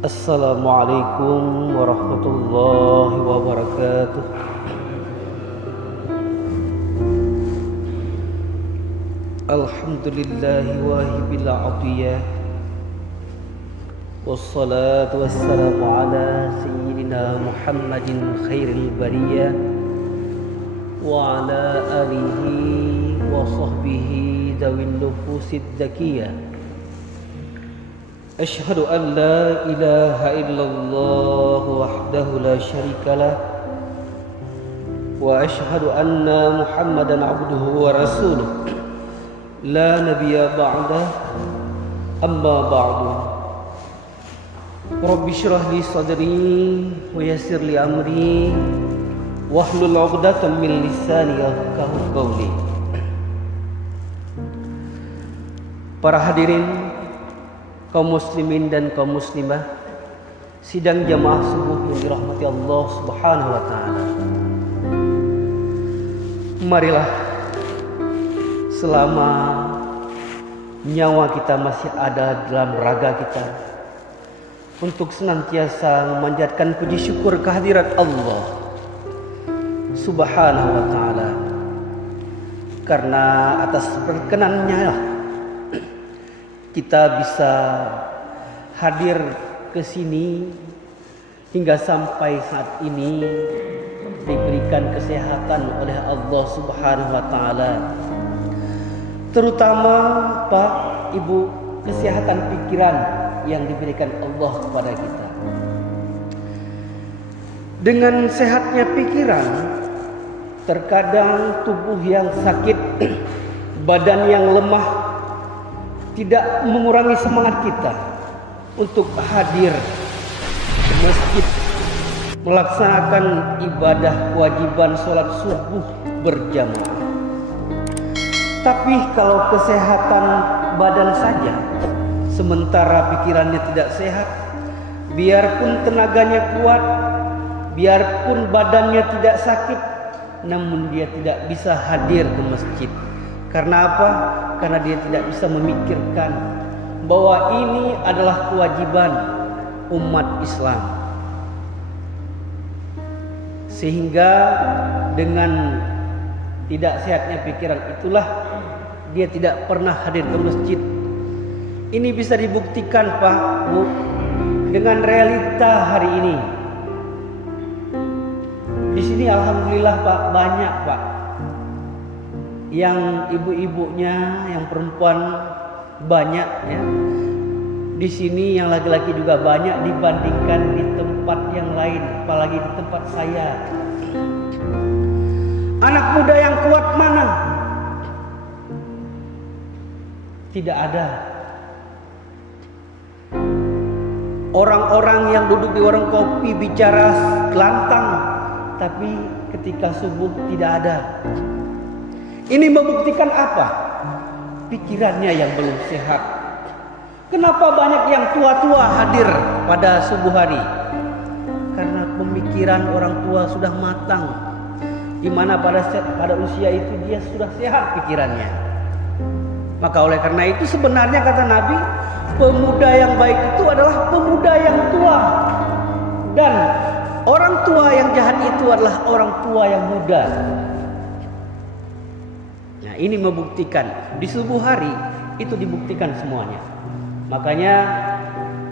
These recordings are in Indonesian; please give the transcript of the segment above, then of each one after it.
Assalamualaikum warahmatullahi wabarakatuh. Alhamdulillahi wahibil atiyah, wassalatu wassalamu ala sayyidina Muhammadin khairil bariyah wa ala alihi wa sahbihi dawin nufusid zakiyah. Asyhadu an la ilaha illallah wahdahu la syarikalah wa asyhadu anna Muhammadan abduhu wa rasuluh la nabiyya ba'dah, amma ba'du. Rabbi shrah li sadri wa yassir li amri wahlul 'uqdatam min lisani yafqahu qawli. Para hadirin kaum muslimin dan kaum muslimah, sidang jamaah subuh yang dirahmati Allah Subhanahu wa taala. Marilah selama nyawa kita masih ada dalam raga kita untuk senantiasa memanjatkan puji syukur kehadirat Allah Subhanahu wa taala. Karena atas perkenannya kita bisa hadir ke sini hingga sampai saat ini diberikan kesehatan oleh Allah Subhanahu wa taala. Terutama Pak, Ibu, kesehatan pikiran yang diberikan Allah kepada kita. Dengan sehatnya pikiran, terkadang tubuh yang sakit, badan yang lemah tidak mengurangi semangat kita untuk hadir ke masjid melaksanakan ibadah kewajiban sholat subuh berjamaah. Tapi kalau kesehatan badan saja sementara pikirannya tidak sehat, biarpun tenaganya kuat, biarpun badannya tidak sakit, namun dia tidak bisa hadir ke masjid. Karena apa? Karena dia tidak bisa memikirkan bahwa ini adalah kewajiban umat Islam. Sehingga dengan tidak sehatnya pikiran itulah dia tidak pernah hadir ke masjid. Ini bisa dibuktikan Pak, Bu, dengan realita hari ini. Di sini alhamdulillah Pak, banyak Pak yang ibu-ibunya, yang perempuan banyak ya. Di sini yang laki-laki juga banyak dibandingkan di tempat yang lain, apalagi di tempat saya. Anak muda yang kuat mana? Tidak ada. Orang-orang yang duduk di warung kopi bicara gelantang, tapi ketika subuh tidak ada. Ini membuktikan apa? Pikirannya yang belum sehat. Kenapa banyak yang tua-tua hadir pada subuh hari? Karena pemikiran orang tua sudah matang, di mana pada usia itu dia sudah sehat pikirannya. Maka oleh karena itu sebenarnya kata Nabi, pemuda yang baik itu adalah pemuda yang tua. Dan orang tua yang jahat itu adalah orang tua yang muda. Nah, ini membuktikan di subuh hari itu dibuktikan semuanya. Makanya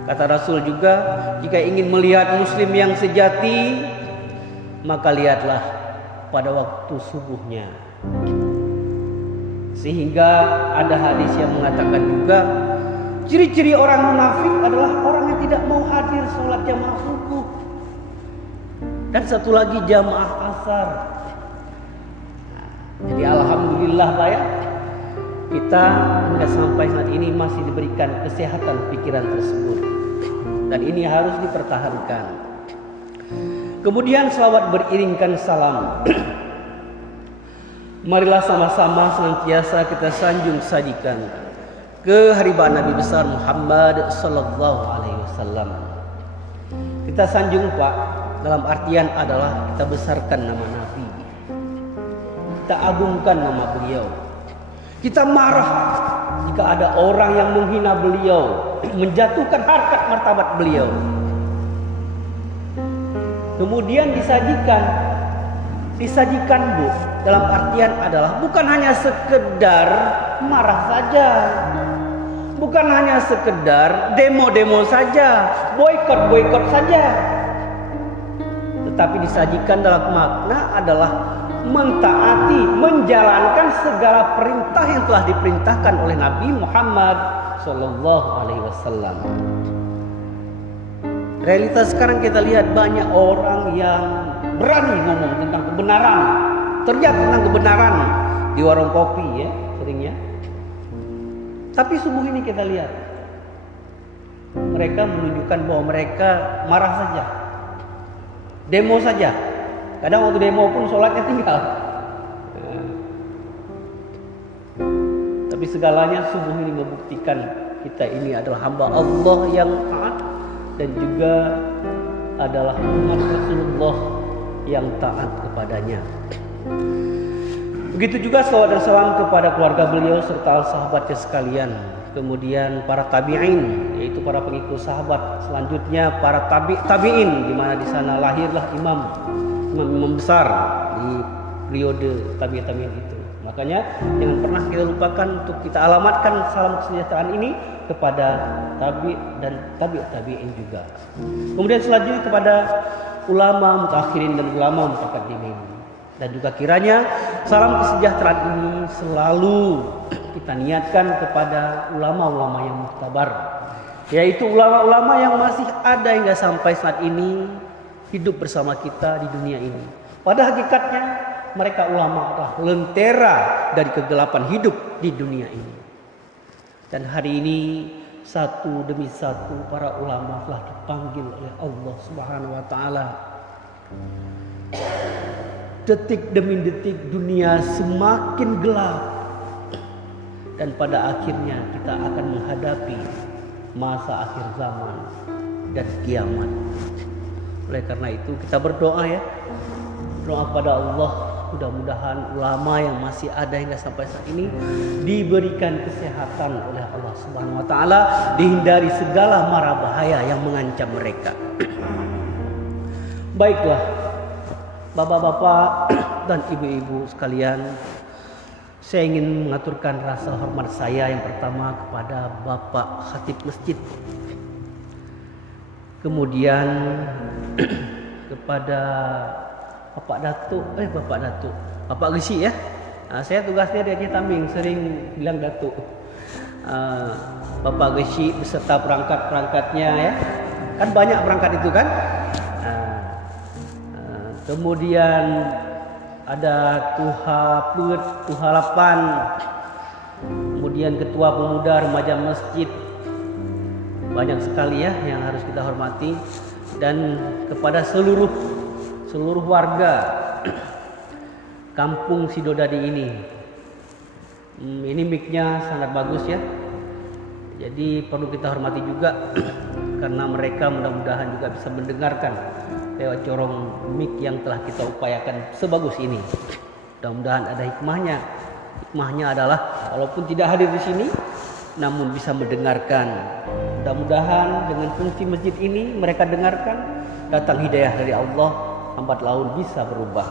kata Rasul juga, jika ingin melihat muslim yang sejati, maka lihatlah pada waktu subuhnya. Sehingga ada hadis yang mengatakan juga, ciri-ciri orang munafik adalah orang yang tidak mau hadir sholat jamaah subuh. Dan satu lagi jamaah asar. Jadi alhamdulillah Pak ya, kita hingga sampai saat ini masih diberikan kesehatan pikiran tersebut. Dan ini harus dipertahankan. Kemudian selawat beriringkan salam. Marilah sama-sama senantiasa kita sanjung sajikan keharibaan Nabi besar Muhammad sallallahu alaihi wasallam. Kita sanjung Pak, dalam artian adalah kita besarkan nama Nabi. Kita agungkan nama beliau. Kita marah jika ada orang yang menghina beliau. menjatuhkan harkat martabat beliau. Kemudian disajikan Bu, dalam artian adalah bukan hanya sekedar marah saja, bukan hanya sekedar demo-demo saja, boikot saja, tetapi disajikan dalam makna adalah mentaati, menjalankan segala perintah yang telah diperintahkan oleh Nabi Muhammad Sallallahu Alaihi Wasallam. Realitas sekarang kita lihat banyak orang yang berani ngomong tentang kebenaran, teriak tentang kebenaran di warung kopi ya seringnya. Tapi subuh ini kita lihat mereka menunjukkan bahwa mereka marah saja, demo saja. Kadang waktu demo pun sholatnya tinggal. Tapi segalanya subuh ini membuktikan kita ini adalah hamba Allah yang taat dan juga adalah umat Rasulullah yang taat kepadanya. Begitu juga salawat dan salam kepada keluarga beliau serta sahabatnya sekalian. Kemudian para tabi'in, yaitu para pengikut sahabat. Selanjutnya para tabi'in, di mana di sana lahirlah imam besar di periode tabi'in itu. Makanya jangan pernah kita lupakan untuk kita alamatkan salam kesejahteraan ini kepada dan tabi'in juga. Kemudian selanjutnya kepada ulama mutakhirin dan ulama mutakaddimin. Dan juga kiranya salam kesejahteraan ini selalu kita niatkan kepada ulama-ulama yang muktabar, yaitu ulama-ulama yang masih ada hingga sampai saat ini hidup bersama kita di dunia ini. Pada hakikatnya mereka ulama adalah lentera dari kegelapan hidup di dunia ini. Dan hari ini satu demi satu para ulama telah dipanggil oleh Allah Subhanahu wa taala. Detik demi detik dunia semakin gelap, dan pada akhirnya kita akan menghadapi masa akhir zaman dan kiamat. Oleh karena itu kita berdoa ya, doa pada Allah, mudah-mudahan ulama yang masih ada hingga sampai saat ini diberikan kesehatan oleh Allah Subhanahu wa taala, dihindari segala mara bahaya yang mengancam mereka. Baiklah, bapak-bapak dan ibu-ibu sekalian, saya ingin mengaturkan rasa hormat saya yang pertama kepada Bapak Khatib Masjid, kemudian kepada Bapak Gesi ya. Saya tugasnya di Aceh Taming, sering bilang Datuk. Bapak Gesi beserta perangkat-perangkatnya ya, kan banyak perangkat itu kan. Kemudian ada Tuha 8, kemudian Ketua Pemuda Remaja Masjid, banyak sekali ya yang harus kita hormati. Dan kepada seluruh warga Kampung Sidodadi ini mic-nya sangat bagus ya, jadi perlu kita hormati juga karena mereka mudah-mudahan juga bisa mendengarkan lewat corong mic yang telah kita upayakan sebagus ini. Mudah-mudahan ada hikmahnya. Hikmahnya adalah walaupun tidak hadir di sini, namun bisa mendengarkan. Mudah-mudahan dengan fungsi masjid ini mereka dengarkan, datang hidayah dari Allah, lambat laun bisa berubah.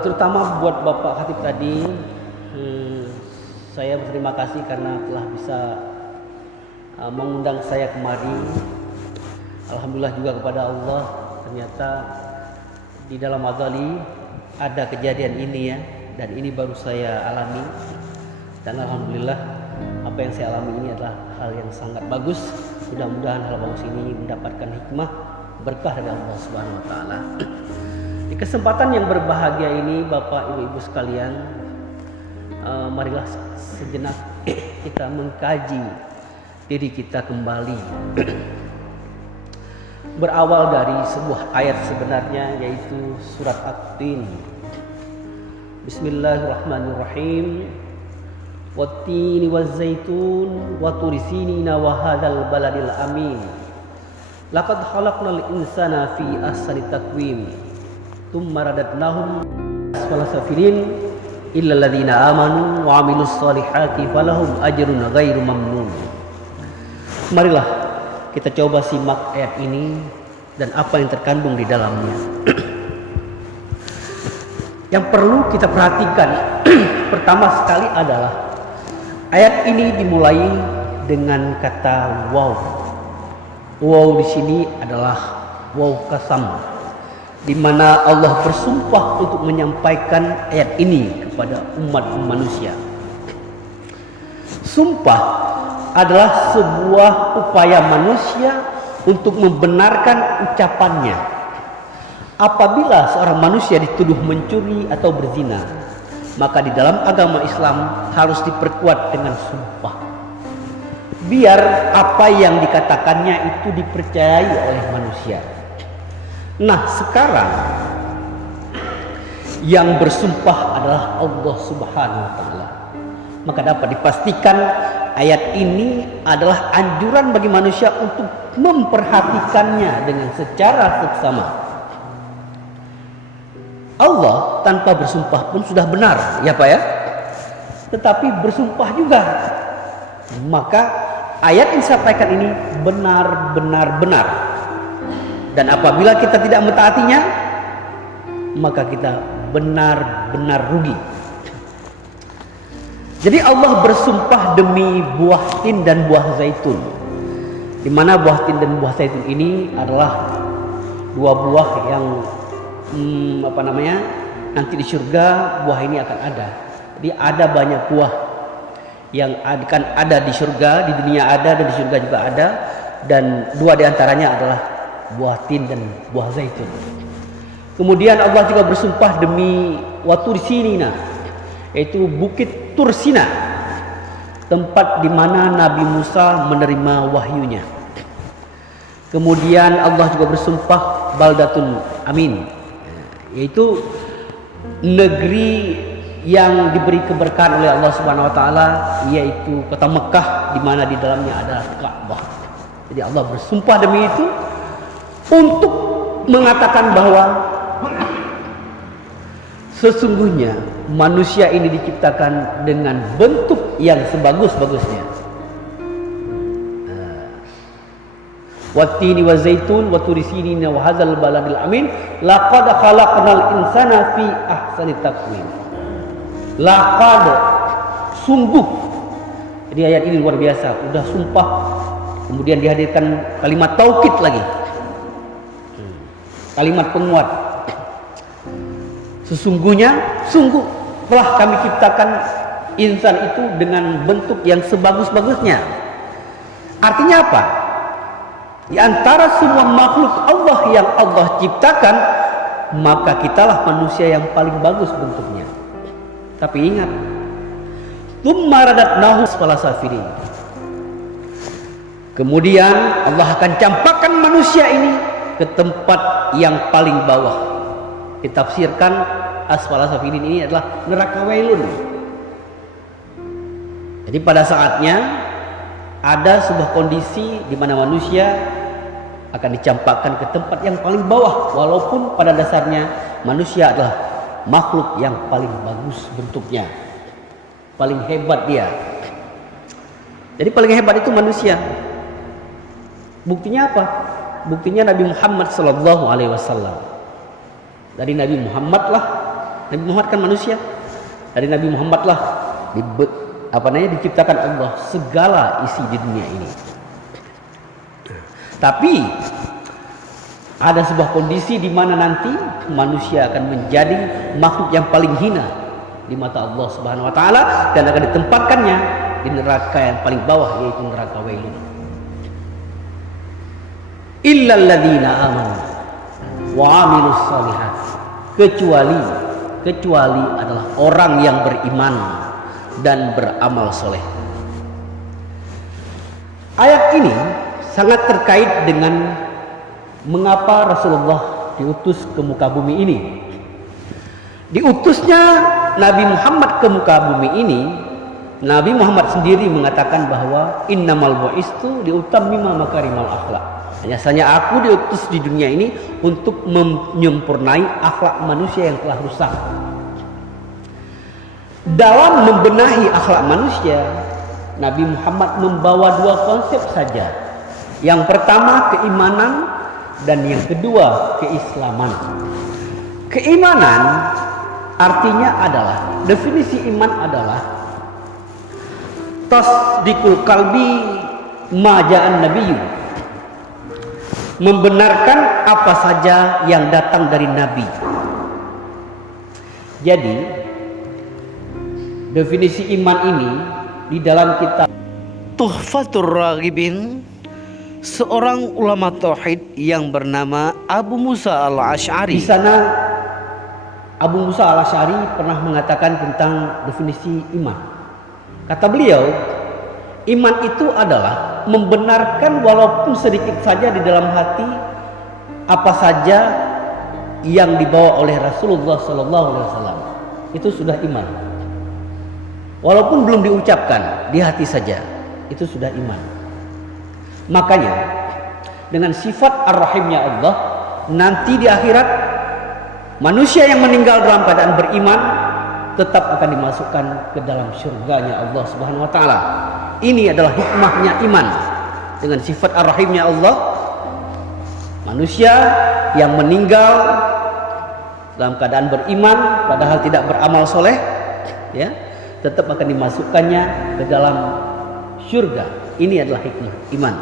Terutama buat Bapak Khatib tadi, saya berterima kasih karena telah bisa mengundang saya kemari. Alhamdulillah juga kepada Allah, ternyata di dalam Ghazali ada kejadian ini ya, dan ini baru saya alami. Dan alhamdulillah apa yang saya alami ini adalah hal yang sangat bagus. Mudah-mudahan hal bagus ini mendapatkan hikmah berkah dari Allah Subhanahu wa taala. Di kesempatan yang berbahagia ini Bapak Ibu-ibu sekalian, marilah sejenak kita mengkaji diri kita kembali. Berawal dari sebuah ayat sebenarnya, yaitu surat At-Tin. Bismillahirrahmanirrahim. Wat-tini waz-zaitun wa turi sinina wa hadzal baladil amin. Laqad khalaqnal insana fi ahsani taqwim. Tsumma radadnahum asfala safilin. illal ladzina amanu wa 'amilus solihati falahum ajrun ghairu mamnun. Marilah kita coba simak ayat ini dan apa yang terkandung di dalamnya. Yang perlu kita perhatikan pertama sekali adalah ayat ini dimulai dengan kata waw. Waw di sini adalah waw qasam, di mana Allah bersumpah untuk menyampaikan ayat ini kepada umat manusia. Sumpah adalah sebuah upaya manusia untuk membenarkan ucapannya. Apabila seorang manusia dituduh mencuri atau berzina, maka di dalam agama Islam harus diperkuat dengan sumpah, biar apa yang dikatakannya itu dipercayai oleh manusia. Nah, sekarang yang bersumpah adalah Allah Subhanahu wa taala. Maka dapat dipastikan ayat ini adalah anjuran bagi manusia untuk memperhatikannya dengan secara seksama. Allah tanpa bersumpah pun sudah benar, ya Pak ya. Tetapi bersumpah juga. Maka ayat yang disampaikan ini benar-benar benar. Dan apabila kita tidak mentaatinya, maka kita benar-benar rugi. Jadi Allah bersumpah demi buah tin dan buah zaitun. Di mana buah tin dan buah zaitun ini adalah dua buah yang nanti di surga buah ini akan ada. Jadi ada banyak buah yang akan ada di surga, di dunia ada dan di surga juga ada, dan dua diantaranya adalah buah tin dan buah zaitun. Kemudian Allah juga bersumpah demi Watur Sinina, yaitu Bukit Tursina, tempat di mana Nabi Musa menerima wahyunya. Kemudian Allah juga bersumpah Baldatun Amin, yaitu negeri yang diberi keberkahan oleh Allah Subhanahu wa taala, yaitu kota Mekah, di mana di dalamnya ada Ka'bah. Jadi Allah bersumpah demi itu untuk mengatakan bahwa sesungguhnya manusia ini diciptakan dengan bentuk yang sebagus-bagusnya. Wattini wa zaitun wa turi sinina wa hadzal baladil amin laqad khalaqnal insana fi ahsani taqwim. Laqad, sungguh. Jadi ayat ini luar biasa, udah sumpah kemudian dihadirkan kalimat taukid lagi. Kalimat penguat. Sesungguhnya, sungguh telah kami ciptakan insan itu dengan bentuk yang sebagus-bagusnya. Artinya apa? Di antara semua makhluk Allah yang Allah ciptakan, maka kitalah manusia yang paling bagus bentuknya. Tapi ingat, tsumma radadnahu asfala safilin. Kemudian Allah akan campakkan manusia ini ke tempat yang paling bawah. Ditafsirkan asfala safilin ini adalah neraka wailun. Jadi pada saatnya ada sebuah kondisi di mana manusia akan dicampakkan ke tempat yang paling bawah, walaupun pada dasarnya manusia adalah makhluk yang paling bagus bentuknya, paling hebat dia. Jadi paling hebat itu manusia. Buktinya apa? Buktinya Nabi Muhammad SAW. Dari Nabi Muhammad lah, Nabi Muhammad kan manusia. Dari Nabi Muhammad lah diciptakan Allah segala isi di dunia ini. Tapi ada sebuah kondisi di mana nanti manusia akan menjadi makhluk yang paling hina di mata Allah Subhanahu wa taala dan akan ditempatkannya di neraka yang paling bawah, yaitu neraka wailun. Illal ladzina amanu wa 'amilus sholihat. Kecuali adalah orang yang beriman dan beramal soleh. Ayat ini sangat terkait dengan mengapa Rasulullah diutus ke muka bumi ini. Diutusnya Nabi Muhammad ke muka bumi ini, Nabi Muhammad sendiri mengatakan bahwa innamal bu'istu liutammima makarimal akhlak. Hanya saja aku diutus di dunia ini untuk menyempurnai akhlak manusia yang telah rusak. Dalam membenahi akhlak manusia, Nabi Muhammad membawa dua konsep saja. Yang pertama keimanan dan yang kedua keislaman. Keimanan artinya adalah, definisi iman adalah tasdiqul qalbi ma ja'an nabiyyu, membenarkan apa saja yang datang dari nabi. Jadi definisi iman ini di dalam kitab Tuhfatur Raghibin, seorang ulama tauhid yang bernama Abu Musa al-Asy'ari. Di sana Abu Musa al-Asy'ari pernah mengatakan tentang definisi iman. Kata beliau, iman itu adalah membenarkan walaupun sedikit saja di dalam hati apa saja yang dibawa oleh Rasulullah SAW. Itu sudah iman. Walaupun belum diucapkan, di hati saja, itu sudah iman. Makanya dengan sifat ar-rahimnya Allah, nanti di akhirat manusia yang meninggal dalam keadaan beriman tetap akan dimasukkan ke dalam surganya Allah Subhanahu wa taala. Ini adalah hikmahnya iman. Dengan sifat ar-rahimnya Allah, manusia yang meninggal dalam keadaan beriman padahal tidak beramal soleh, ya, tetap akan dimasukkannya ke dalam surga. Ini adalah hikmah iman.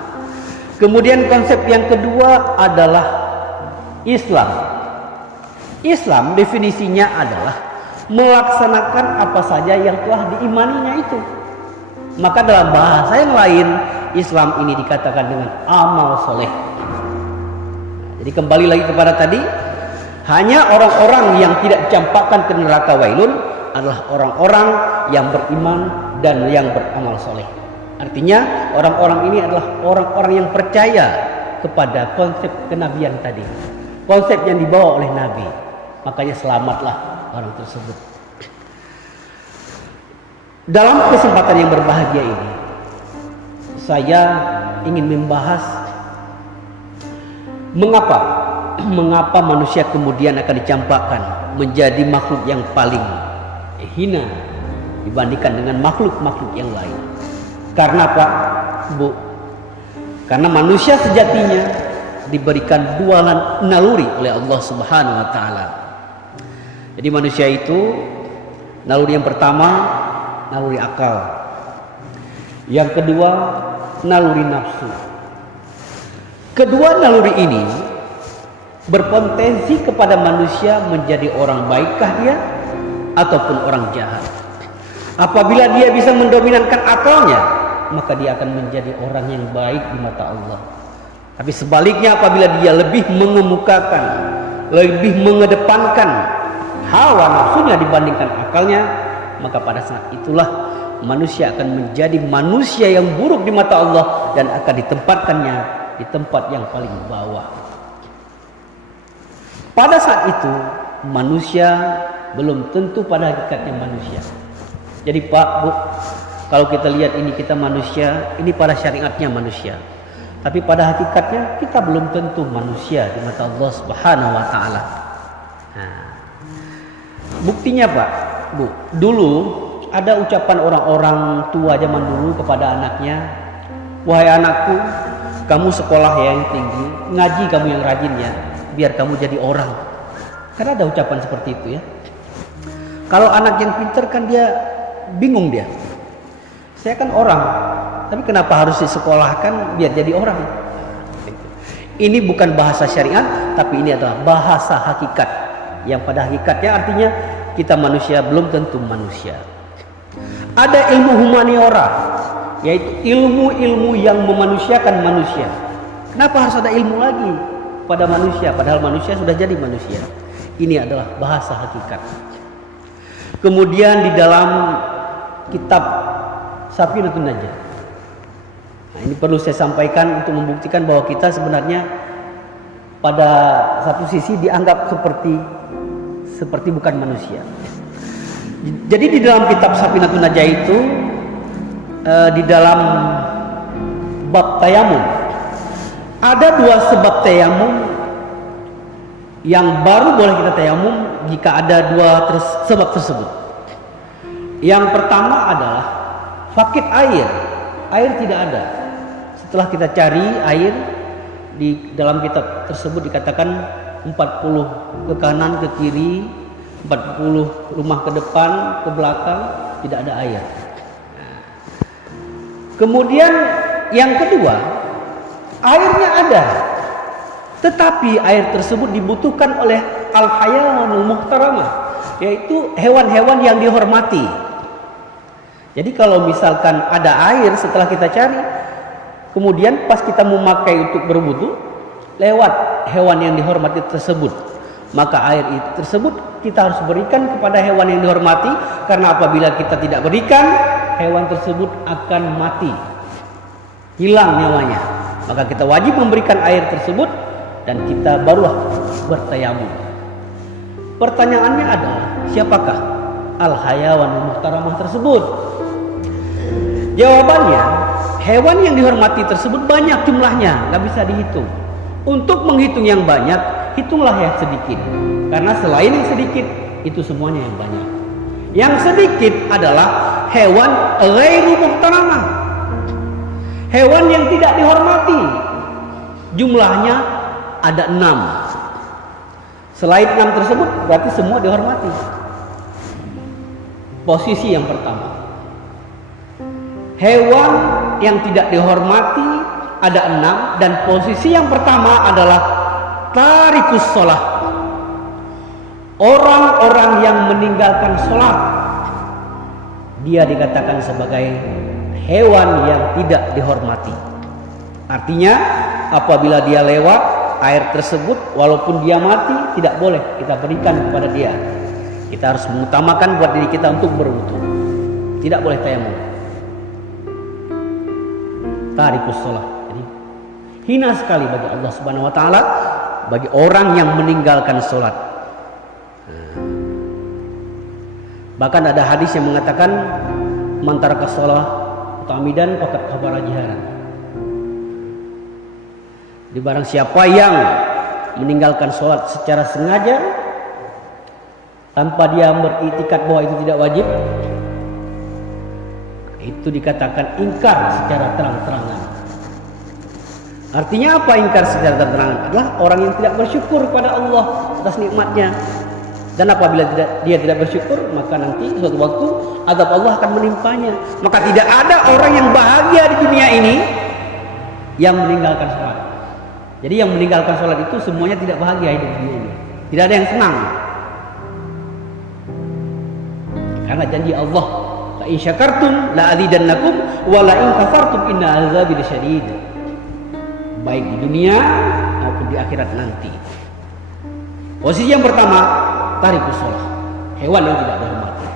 Kemudian konsep yang kedua adalah Islam. Islam definisinya adalah melaksanakan apa saja yang telah diimaninya itu. Maka dalam bahasa yang lain, Islam ini dikatakan dengan amal soleh. Jadi kembali lagi kepada tadi, hanya orang-orang yang tidak dicampakkan ke neraka wailun adalah orang-orang yang beriman dan yang beramal soleh. Artinya orang-orang ini adalah orang-orang yang percaya kepada konsep kenabian tadi, konsep yang dibawa oleh Nabi. Makanya selamatlah orang tersebut. Dalam kesempatan yang berbahagia ini, saya ingin membahas mengapa manusia kemudian akan dicampakkan menjadi makhluk yang paling hina dibandingkan dengan makhluk-makhluk yang lain. Karena apa, Bu? Karena manusia sejatinya diberikan dua naluri oleh Allah Subhanahu wa taala. Jadi manusia itu naluri yang pertama naluri akal. Yang kedua naluri nafsu. Kedua naluri ini berpotensi kepada manusia menjadi orang baikkah dia ataupun orang jahat. Apabila dia bisa mendominankan akalnya, maka dia akan menjadi orang yang baik di mata Allah. Tapi sebaliknya, apabila dia lebih mengemukakan, lebih mengedepankan hawa nafsunya dibandingkan akalnya, maka pada saat itulah manusia akan menjadi manusia yang buruk di mata Allah dan akan ditempatkannya di tempat yang paling bawah. Pada saat itu manusia belum tentu pada hakikatnya manusia. Jadi Pak, Bu, kalau kita lihat ini kita manusia, ini pada syariatnya manusia. Tapi pada hakikatnya kita belum tentu manusia di mata Allah Subhanahu wa taala. Nah, buktinya Pak, Bu, dulu ada ucapan orang-orang tua zaman dulu kepada anaknya, "Wahai anakku, kamu sekolah yang tinggi, ngaji kamu yang rajin ya, biar kamu jadi orang." Karena ada ucapan seperti itu ya. Kalau anak yang pintar kan dia bingung dia. Saya kan orang, tapi kenapa harus disekolahkan biar jadi orang? Ini bukan bahasa syariat, tapi ini adalah bahasa hakikat. Yang pada hakikatnya artinya kita manusia belum tentu manusia. Ada ilmu humaniora, yaitu ilmu-ilmu yang memanusiakan manusia. Kenapa harus ada ilmu lagi pada manusia, padahal manusia sudah jadi manusia? Ini adalah bahasa hakikat. Kemudian di dalam kitab Safinatun Najah, nah ini perlu saya sampaikan untuk membuktikan bahwa kita sebenarnya pada satu sisi dianggap seperti bukan manusia. Jadi di dalam kitab Safinatun Najah itu di dalam bab tayamum ada dua sebab tayamum yang baru boleh kita tayamum jika ada dua sebab tersebut. Yang pertama adalah fakir air. Air tidak ada. Setelah kita cari air, di dalam kitab tersebut dikatakan 40 ke kanan, ke kiri, 40 rumah ke depan, ke belakang, tidak ada air. Kemudian yang kedua, airnya ada, tetapi air tersebut dibutuhkan oleh al-hayawanul muhtaramah, yaitu hewan-hewan yang dihormati. Jadi kalau misalkan ada air setelah kita cari, kemudian pas kita memakai untuk berwudu, lewat hewan yang dihormati tersebut, maka air tersebut kita harus berikan kepada hewan yang dihormati, karena apabila kita tidak berikan, hewan tersebut akan mati, hilang nyawanya. Maka kita wajib memberikan air tersebut dan kita barulah bertayamum. Pertanyaannya adalah, siapakah al-hayawan muhtaramah tersebut? Jawabannya, hewan yang dihormati tersebut banyak jumlahnya, nggak bisa dihitung. Untuk menghitung yang banyak, hitunglah yang sedikit, karena selain yang sedikit, itu semuanya yang banyak. Yang sedikit adalah hewan ghairu muhtaramah, hewan yang tidak dihormati. Jumlahnya ada 6. Selain 6 tersebut, berarti semua dihormati. Posisi yang pertama, hewan yang tidak dihormati ada 6, dan posisi yang pertama adalah tarikus sholat, orang-orang yang meninggalkan sholat. Dia dikatakan sebagai hewan yang tidak dihormati. Artinya apabila dia lewat air tersebut, walaupun dia mati, tidak boleh kita berikan kepada dia. Kita harus mengutamakan buat diri kita untuk berwudu. Tidak boleh tayamum. Tarikus sholat. Jadi hina sekali bagi Allah Subhanahu wa taala bagi orang yang meninggalkan sholat. Bahkan ada hadis yang mengatakan man taraka shalah muta'ammidan faqad kafara jiharan. Di barang siapa yang meninggalkan sholat secara sengaja tanpa dia beriktikad bahwa itu tidak wajib, itu dikatakan ingkar secara terang-terangan. Artinya apa ingkar secara terang-terangan? Adalah orang yang tidak bersyukur kepada Allah atas nikmatnya. Dan apabila dia tidak bersyukur, maka nanti suatu waktu azab Allah akan menimpanya. Maka tidak ada orang yang bahagia di dunia ini yang meninggalkan sholat. Jadi yang meninggalkan sholat itu semuanya tidak bahagia hidup di dunia ini. Tidak ada yang senang. Karena janji Allah, la in syakartum la azidannakum wa la in kafartum inna azabi lasyadid. Baik di dunia maupun di akhirat nanti. Posisi yang pertama, tarikus sholat, hewan yang tidak dihormati.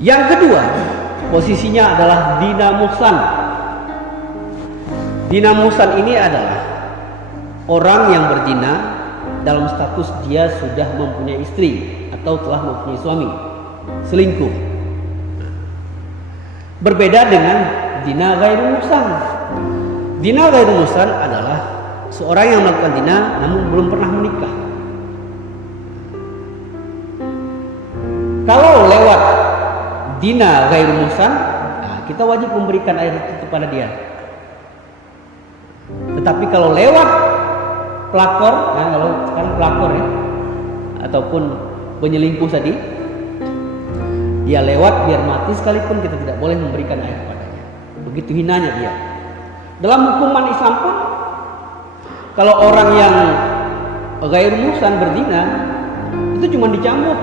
Yang kedua, posisinya adalah dinamusan. Dinamusan ini adalah orang yang berzina dalam status dia sudah mempunyai istri atau telah mempunyai suami, selingkuh. Berbeda dengan zina ghairu muhsan. Zina ghairu muhsan adalah seorang yang melakukan zina namun belum pernah menikah. Kalau lewat zina ghairu muhsan, kita wajib memberikan air itu kepada dia. Tetapi kalau lewat pelakor, kalau sekarang pelakor ya, ataupun penyelingkuh tadi, dia lewat biar mati sekalipun kita tidak boleh memberikan air kepadanya. Begitu hinanya dia. Dalam hukuman Islam pun, kalau orang yang ghairu muhsan berzina, itu cuma dicambuk,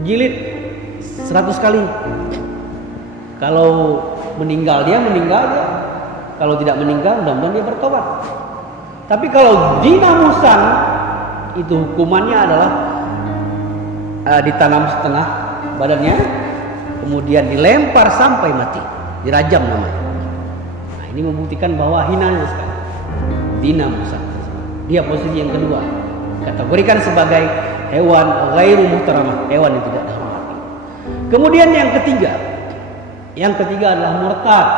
dijilid 100 kali. Kalau meninggal dia, kalau tidak meninggal, mudah-mudahan dia bertobat. Tapi kalau zina muhsan, itu hukumannya adalah ditanam setengah badannya, kemudian dilempar sampai mati, dirajam namanya. Nah, ini membuktikan bahwa hinanya sekali. Zina muhsan. Dia posisi yang kedua, kategorikan sebagai hewan ghairu muhtaramah, hewan yang tidak dihormati. Kemudian yang ketiga adalah murtad.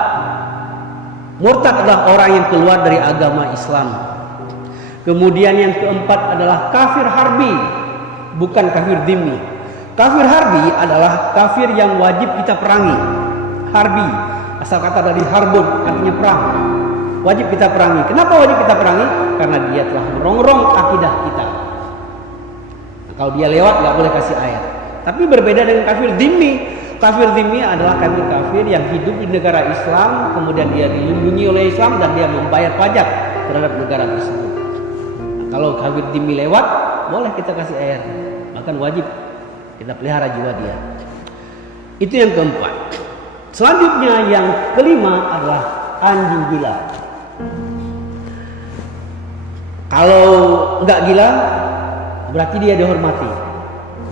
Murtad adalah orang yang keluar dari agama Islam. Kemudian yang keempat adalah kafir harbi, bukan kafir dhimmi. Kafir harbi adalah kafir yang wajib kita perangi. Harbi, asal kata dari harbun, artinya perang. Wajib kita perangi. Kenapa wajib kita perangi? Karena dia telah merongrong akidah kita. Nah, kalau dia lewat nggak boleh kasih air. Tapi berbeda dengan kafir dhimmi. Kafir dhimmi adalah kafir yang hidup di negara Islam, kemudian dia dilindungi oleh Islam dan dia membayar pajak terhadap negara tersebut. Nah, kalau kafir dhimmi lewat, boleh kita kasih air. Bahkan wajib kita pelihara jiwa dia. Itu yang keempat. Selanjutnya yang kelima adalah anjing gila. Kalau nggak gila, berarti dia dihormati.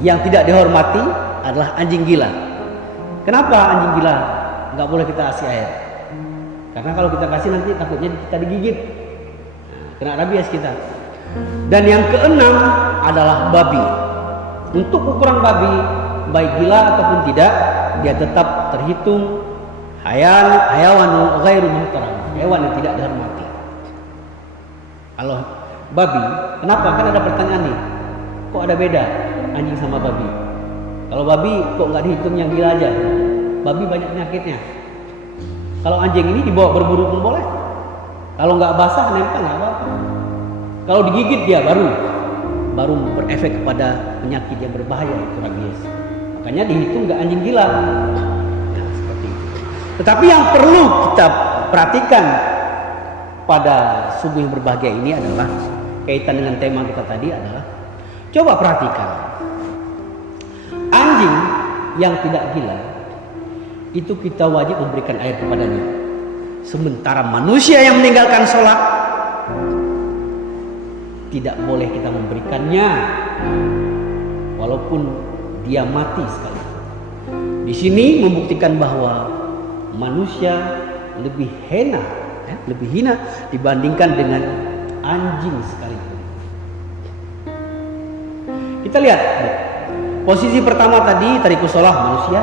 Yang tidak dihormati adalah anjing gila. Kenapa anjing gila nggak boleh kita kasih air? Karena kalau kita kasih nanti takutnya kita digigit, kena rabies kita. Dan yang keenam adalah babi. Untuk ukuran babi, baik gila ataupun tidak, dia tetap terhitung hayawan ghairu muhtaram, hewan yang tidak dihormati. Kalau babi, kenapa? Kan ada pertanyaan nih, kok ada beda anjing sama babi? Kalau babi kok nggak dihitung yang gila aja? Babi banyak penyakitnya. Kalau anjing ini dibawa berburu pun boleh. Kalau nggak basah nempel nggak apa-apa. Kalau digigit dia baru berefek kepada penyakit yang berbahaya, itu rabies. Makanya dihitung nggak anjing gila. Nah, seperti itu. Tetapi yang perlu kita perhatikan pada subuh yang berbahagia ini adalah kaitan dengan tema kita tadi adalah coba perhatikan anjing yang tidak gila itu kita wajib memberikan air kepadanya. Sementara manusia yang meninggalkan sholat tidak boleh kita memberikannya walaupun dia mati sekali. Di sini membuktikan bahwa manusia lebih hina dibandingkan dengan anjing sekalipun. Kita lihat posisi pertama tadi tarikus sholah manusia,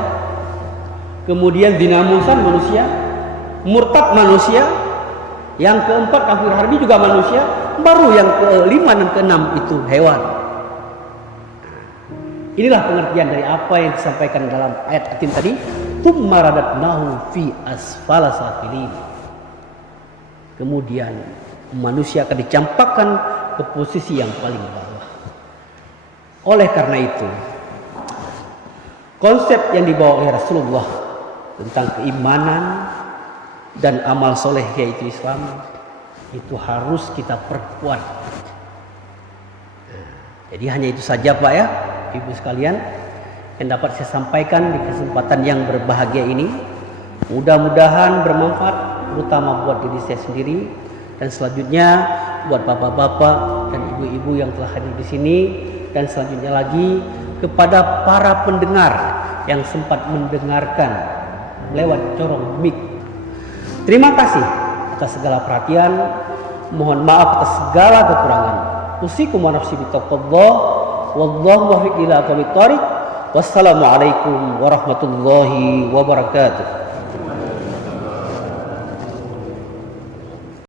kemudian dinamusan manusia, murtad manusia, yang keempat kafir harbi juga manusia, baru yang kelima dan keenam itu hewan. Inilah pengertian dari apa yang disampaikan dalam ayat atin tadi, tsumma radadnahu fi asfala safilin. Kemudian manusia akan dicampakkan ke posisi yang paling bawah. Oleh karena itu, konsep yang dibawa oleh Rasulullah tentang keimanan dan amal soleh yaitu Islam itu harus kita perkuat. Jadi hanya itu saja Pak ya, Ibu sekalian, yang dapat saya sampaikan di kesempatan yang berbahagia ini. Mudah-mudahan bermanfaat, terutama buat diri saya sendiri dan selanjutnya buat bapak-bapak dan ibu-ibu yang telah hadir di sini, dan selanjutnya lagi kepada para pendengar yang sempat mendengarkan lewat corong mic. Terima kasih atas segala perhatian. Mohon maaf atas segala kekurangan. Usikum wa nafsi bitaqwallah. Wallahu muwaffiq ila aqwamit thoriq. Wassalamualaikum warahmatullahi wabarakatuh.